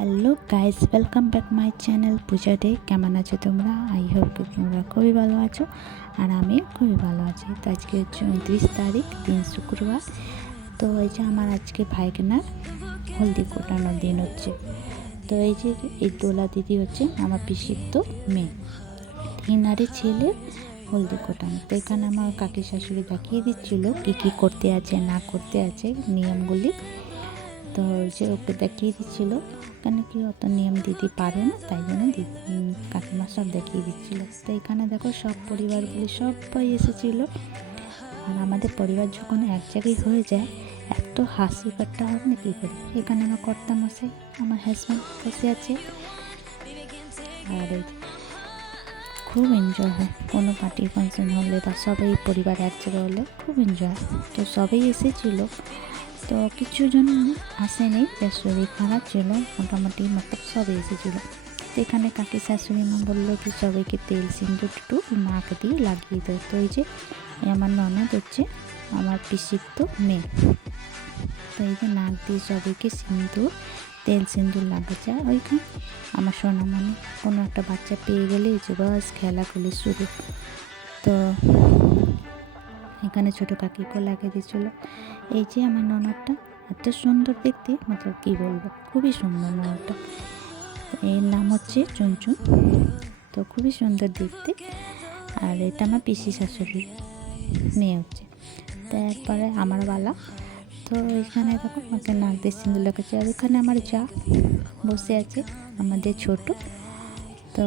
Hello guys, welcome back my channel Puja day. কেমন আছো তোমরা? আই হোপ তোমরা খুবই ভালো আছো আর আমি খুবই ভালো আছি। তো আজকে 29 তারিখ, দিন শুক্রবার। তো এই যে আমার আজকে ভাইগনার হলদি কোটানোর দিন হচ্ছে। তো এই যে এই দোলা দিদি হচ্ছে আমার পিসির তো মেয়ে, ইনারে ছেলে হলদি কোটানো। তো এখানে আমার কাকি শাশুড়ি দেখিয়ে দিচ্ছিল কী করতে আছে না করতে আছে নিয়মগুলি। তো যে ওকে দেখিয়ে দিচ্ছিলো, কেন কি অত নিয়ম দিদি পারে না, তাই জন্য কাকিমা সব দেখিয়ে দিচ্ছিলো। তো এখানে দেখো সব পরিবারগুলি সবাই এসেছিলো। আর আমাদের পরিবার যখন এক জায়গায় হয়ে যায় এত হাসি ঠাট্টা হবে না কী করে। এখানে আমার কর্তামশাই, আমার হাজব্যান্ড বসে আছে। আর খুব এনজয় হয় কোনো পার্টি ফাংশন হলে বা সবাই পরিবার এক জায়গায় হলে খুব এনজয়। তো সবাই এসেছিলো। তো কিছু জন আসেনি, যার শরীর খারাপ ছিল, মোটামুটি সবাই এসেছিলো। তো এখানে কাকি শাশুড়ি মা বললো কি সবাইকে তেল সিন্দুর একটু নাক দিয়ে লাগিয়ে দেয়। তো এই যে আমার ননদ হচ্ছে আমার পিসির তো মেয়ে। তো এই যে নাক দিয়ে সবাইকে সিন্দুর তেল সিন্দুর লাগাচ্ছে। ওইখানে আমার সোনামণি কোনো একটা বাচ্চা পেয়ে গেলে যে বাস খেলাখুলি শুরু। তো এখানে ছোটো কাকিকেও লাগিয়ে দিয়েছিলো। এই যে আমার ননদটা এত সুন্দর দেখতে, মতলব কী বলবো, খুবই সুন্দর ননদটা। এর নাম হচ্ছে চুনচুন। তো খুবই সুন্দর দেখতে। আর এটা আমার পিসি শাশুড়ির মেয়ে হচ্ছে। তো এরপরে আমার বালা। তো এখানে দেখো আমাকে নাক দিয়ে সিঁদুর লাগাচ্ছে। আর এখানে আমার যা বসে আছে, আমাদের ছোট। তো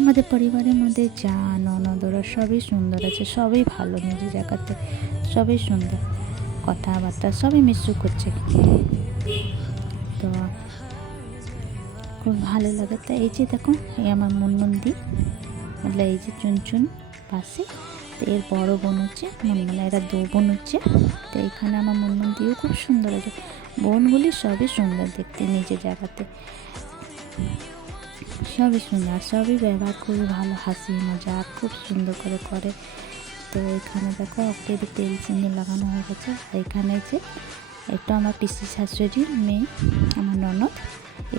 আমাদের পরিবারের মধ্যে যা ননদরা সবই সুন্দর আছে, সবই ভালো, নিজের জায়গাতে সবই সুন্দর, কথাবার্তা সবই মিশুক করছে। তো খুব ভালো লাগে। তো এই যে দেখো এই আমার মুনমুন্দি, মানে এই যে চুনচুন পাশে। তো এর বড় বোন হচ্ছে মুনমুন, এরা দু বোন হচ্ছে। তো এখানে আমার মুনমুন্দিও খুব সুন্দর আছে। বোনগুলি সবই সুন্দর দেখতে, নিজের জায়গাতে সবই সুন্দর, সবই ব্যবহার খুবই ভালো, হাসি মজাক খুব সুন্দর করে। তো এখানে দেখো ওকে তেল সিঁদুর লাগানো হয়ে গেছে। আর এখানে যে এটা আমার পিসি শাশুড়ির মেয়ে, আমার ননদ।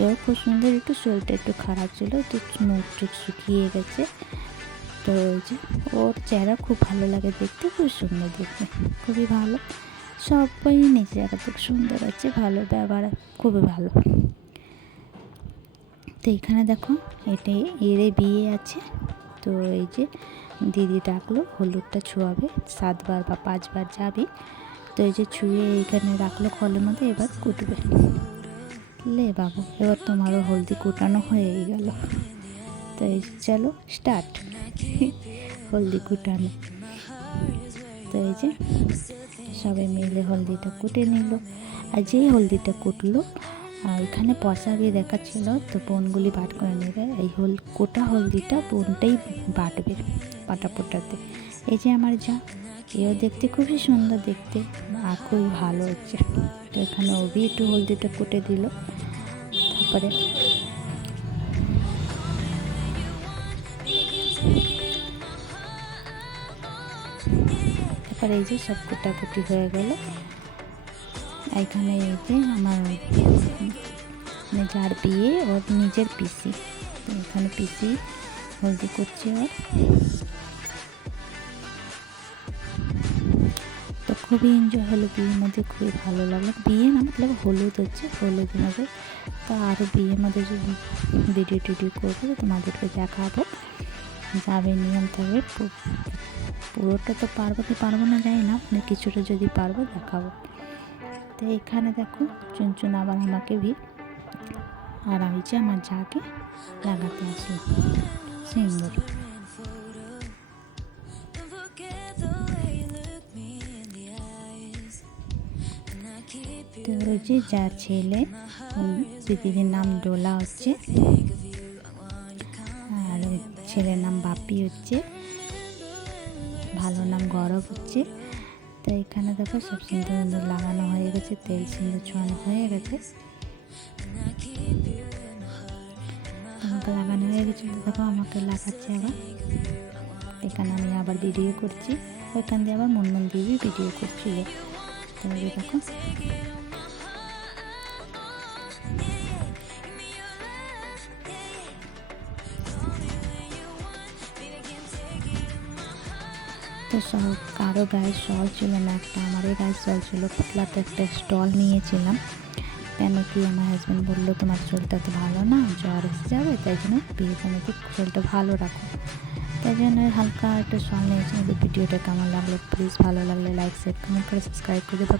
এও খুব সুন্দর, একটু শরীরটা একটু খারাপ ছিল, একটু মুখ টুক শুকিয়ে গেছে। তো ওই যে ওর চেহারা খুব ভালো লাগে দেখতে, খুব সুন্দর দেখতে, খুবই ভালো। সবাই নিজের জায়গাতে সুন্দর আছে, ভালো ব্যবহার, খুবই ভালো। তো এখানে দেখো এটাই এর বিয়ে আছে। তো এই যে দিদি ডাকলো, হলুদটা ছোঁয়াবে 7 বার বা 5 বার যাবে। তো এই যে ছুঁয়ে এইখানে রাখলো কলের মধ্যে, এবার কুটবে। লে বাবু, এবার তোমারও হলদি কুটানো হয়ে গেল। তো এই চলো স্টার্ট হলদি কুটানো। তো এই যে সবাই মিলে হলদিটা কুটে নিল। আর যেই হলদিটা কুটলো, আর এখানে পশাগে দেখাচ্ছিল, তো বোনগুলি বাট করে নেবে। এই কোটা হলদিটা বোনটাই বাটবে পাটাপোটাতে। এই যে আমার যা, এও দেখতে খুবই সুন্দর দেখতে আর খুবই ভালো হচ্ছে। তো এখানে ওবি একটু হলদিটা কুটে দিল। তারপরে এই যে সব কুটাকুটি হয়ে গেল। এখানে এই যে আমার যার বিয়ে, ওর নিজের পিসি। তো এখানে পিসি হলদি করছে ওর। তো খুবই এনজয় হলো বিয়ের মধ্যে, খুবই ভালো লাগলো। বিয়ে না মতলব হলুদ হচ্ছে, হলুদের মধ্যে। তো আরও বিয়ের মধ্যে ভিডিও টিডিও করবো, তো তোমাদেরকে দেখাবো, যাবে নিয়ম থাকবে। পুরোটা তো পারবো না জানি না, কিছুটা যদি পারবো দেখাবো। তো এখানে দেখো চুনচুন আবার আমাকে আর আমি যে আমার যাকে লাগাতে আসলাম সিন্দুর। তো ওই যে যার ছেলে, দিদির নাম ডোলা হচ্ছে, আর ছেলের নাম বাপি হচ্ছে, ভালো নাম গৌরব হচ্ছে। তো এখানে দেখো সব সিন্দুর লাগানো হয়ে গেছে, তেল সিন্দুর ছোঁয়ানো হয়ে গেছে, আমাকে লাগানো হয়ে গেছে। দেখো আমাকে লাগাচ্ছে আবার। এখানে আমি আবার ভিডিও করছি, ওইখান দিয়ে আবার মন দিয়ে ভিডিও করছিল। তাহলে দেখো তো সব কারো গায়ে জল ছিল না, একটা আমারই গায়ে জল ছিল। পাতলাতে একটা স্টল নিয়েছিলাম, কেন কি আমার হাজব্যান্ড বললো তোমার শরীরটা তো ভালো না, জ্বর এসে যাবে, তাই জন্য বিয়ের বাড়িতে শরীরটা ভালো রাখো, তাই জন্য হালকা একটা স্টল নিয়েছি। ভিডিওটা কেমন লাগলো প্লিজ ভালো লাগলে লাইক শেয়ার কমেন্ট করে সাবস্ক্রাইব করে দেবো।